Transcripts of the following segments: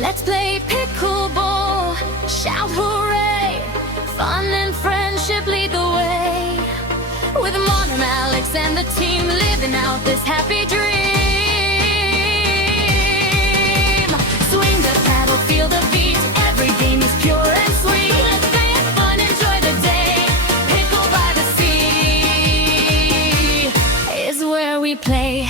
Let's play pickleball, shout hooray! Fun and friendship lead the way. With Mon and Alex and the team living out this happy dream. Swing the paddle, feel the beat, every game is pure and sweet. Let's play have fun, enjoy the day. Pickle by the sea is where we play.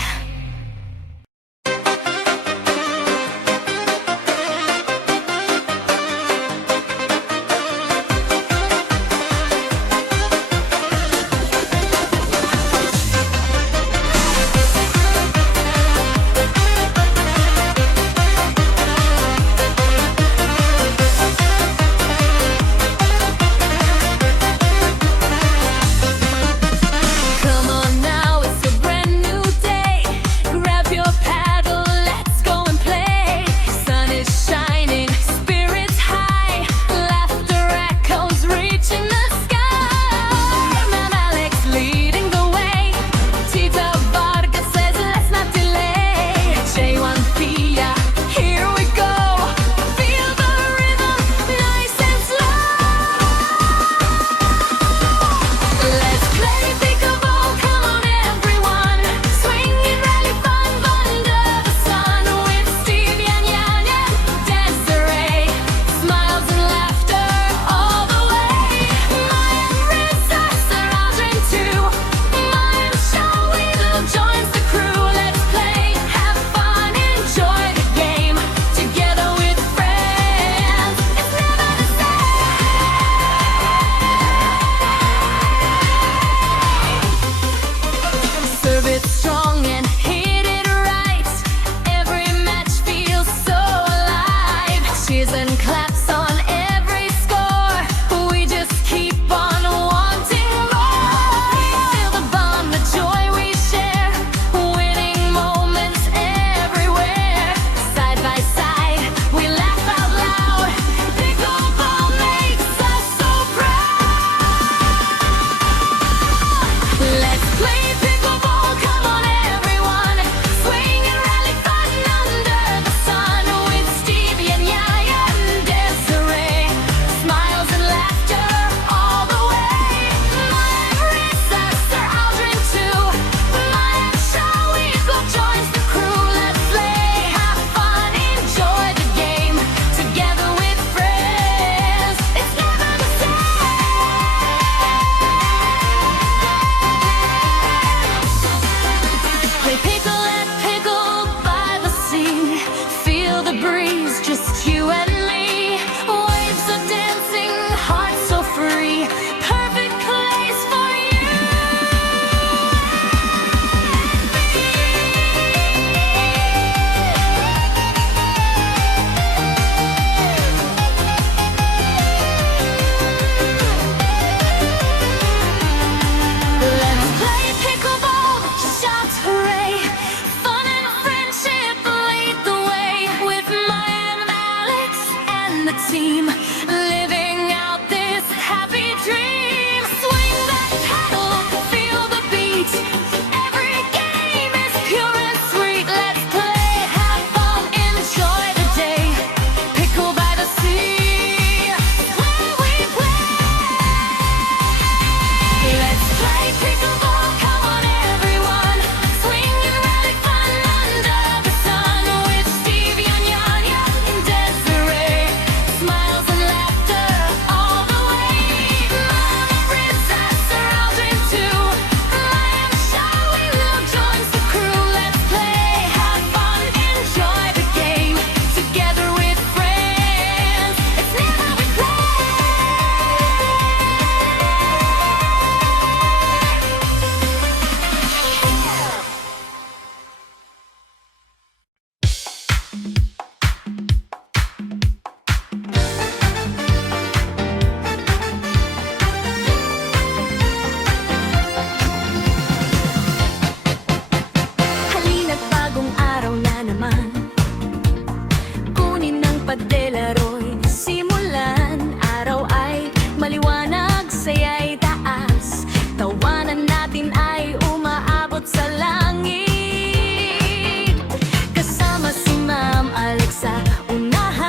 Kasama si Ma'am Alexa, unahan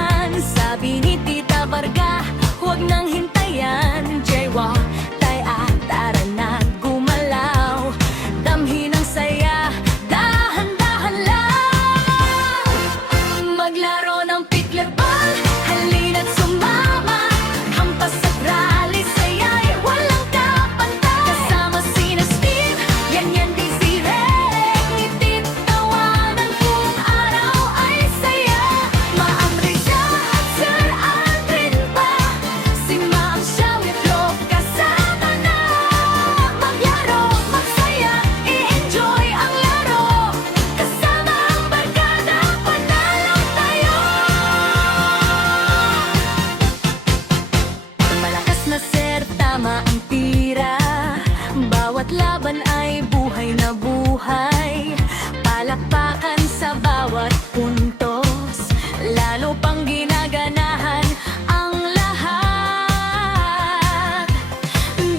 pang ginaganahan ang lahat.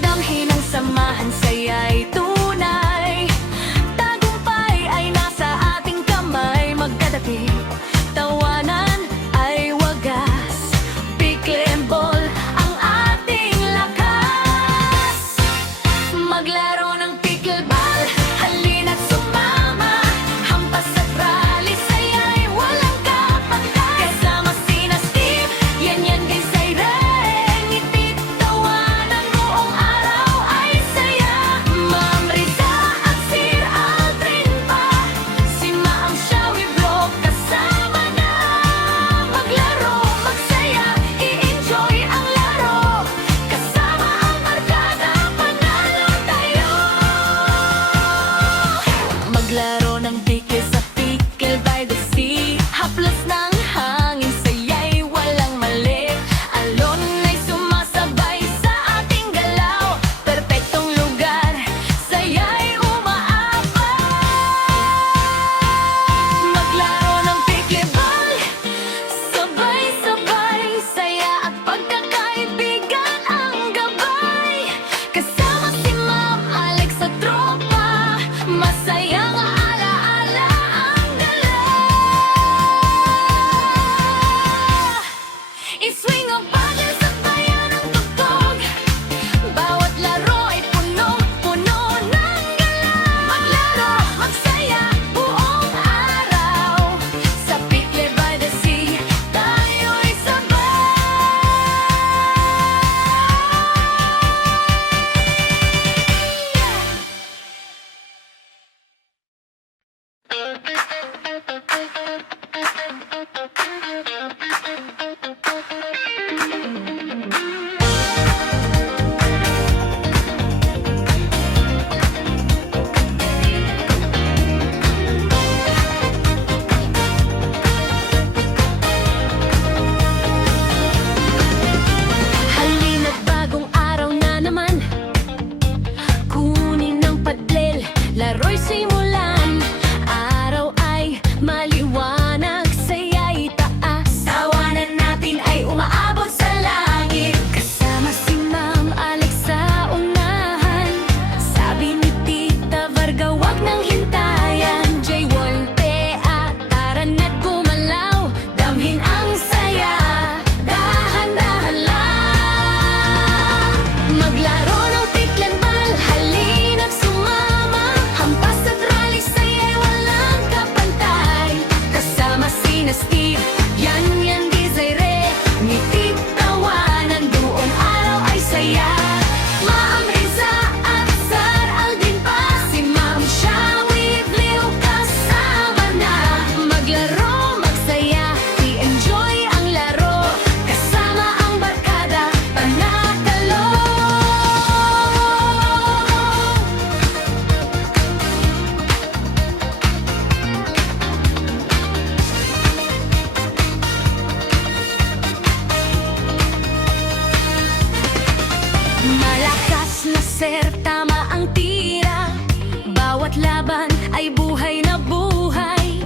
Damhin ang samahan, saya'y tunay. Tagumpay ay nasa ating kamay. Magkatabi, tawanan ay wagas. Pickle and ball ang ating lakas. Maglaro ng pickleball, halina't sumama. Hampas at rally, saya'y walang kapantay. Kasama sina Steve, yan kay Zaire. Ngiti, tawanan buong araw ay saya. Ma'am Riza at Sir Aldrin pa. Si Ma'am Shawi Vlog kasama na. Maglaro, magsaya, i-enjoy ang laro. Kasama ang barkada, panalo tayo. Maglaro ng pickle sa Pickle by the Sea. Haplos ng hangin, saya'y walang mali. Alon ay sumasabay sa ating galaw. Perpektong lugar, saya'y umaabot. Maglaro ng pickleball, sabay-sabay, saya at pagkakaibigan ang gabay. Kasama si Ma'am Alex sa tropa, masayang alaala ang dala. I-swing ang paddle sa bayan ng tugtog. Bawat laro ay punong-puno ng gala. Maglaro, magsaya buong araw. Sa Pickle by the Sea, tayo'y sabay. Halina't bagong araw na naman. Kunin ang padel, laro'y simulan. Araw ay maliwanag, saya'y taas. Tawanan natin ay umaabot sa langit. Kasama si Ma'am Alex sa unahan. Sabi ni Tita Varga, wag nang hintayan. Jay Wolpea, tara na't gumalaw. Damhin ang saya, dahan-dahan lang. Maglaro ng pickleball, halina't sumama. Hampas at rally, saya'y walang kapantay. Kasama sina Steve, yan di Zaire. Ngiti, tawanan buong araw ay saya. Ma'am Riza at Sir Aldrin pa. Si Ma'am Shawi Vlog kasama na. Maglaro, magsaya, i-enjoy ang laro. Kasama ang barkada, panatalo. Malakas na Sir, tama ang tira. Bawat laban ay buhay na buhay.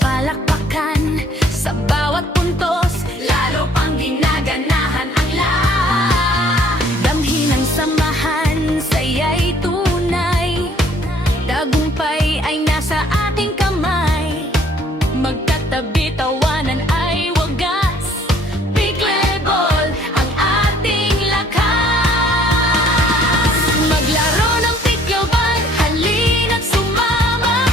Palakpakan sa bawat puntos, lalo pang ginaganahan ang lahat. Damhin ang samahan, saya'y tunay. Tagumpay ay nasa ating kamay. Magkatabi, tawanan ay wagas. Pickleball ang ating lakas. Maglaro ng pickleball, halina't sumama.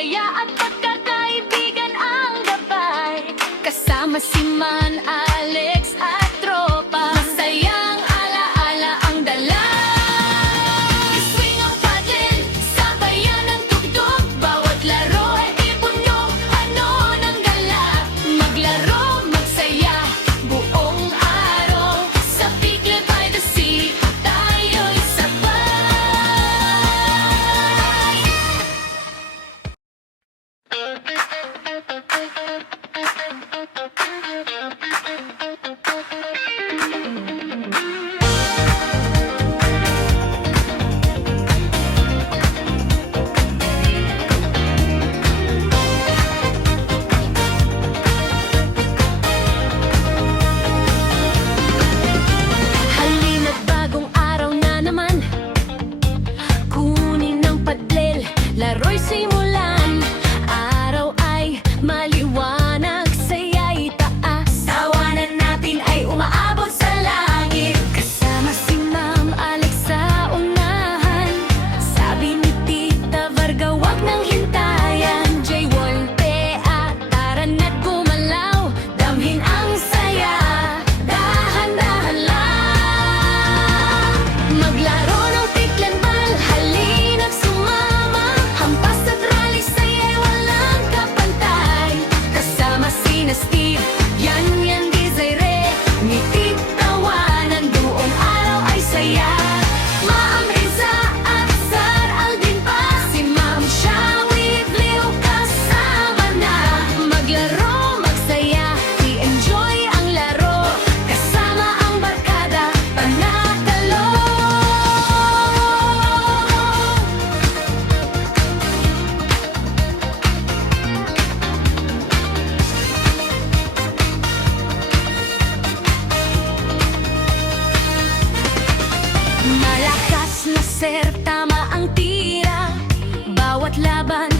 saya at pagkakaibigan ang gabay. Kasama si Man, Alex at tropa, masayang alaala ang dala. I-swing ang paddle, sabayan ang tugtog, bawat laro ay ipunyo, ano ng gala. Maglaro, magsaya, buong araw, sa Bicol by the Sea, tayo'y sabay. Halina't bagong araw na naman, kunin ng padlel, laro'y simulan. Araw ay maliwanag, saya'y taas, tawanan natin ay umaabot sa langit. Kasama si Ma'am Alex sa unahan, sabi ni Tita Varga wag nang hintayan. Jay Wolpea, tara na't gumalaw, damhin ang saya, dahan-dahan lang. Maglaro ng tiklanbal, halina't sumama, hampas at rally, saya'y walang kapantay. Kasama sina Steve, Yan Desiree, ngitit tawanan, buong araw ay saya. Ma'am Riza at Sir Aldin pa, si Ma'am Shawi Blue kasama na. Maglaro, magsaya, i-enjoy ang laro, kasama ang barkada, panatalo. Malakas na ser, tama ang tira, bawat laban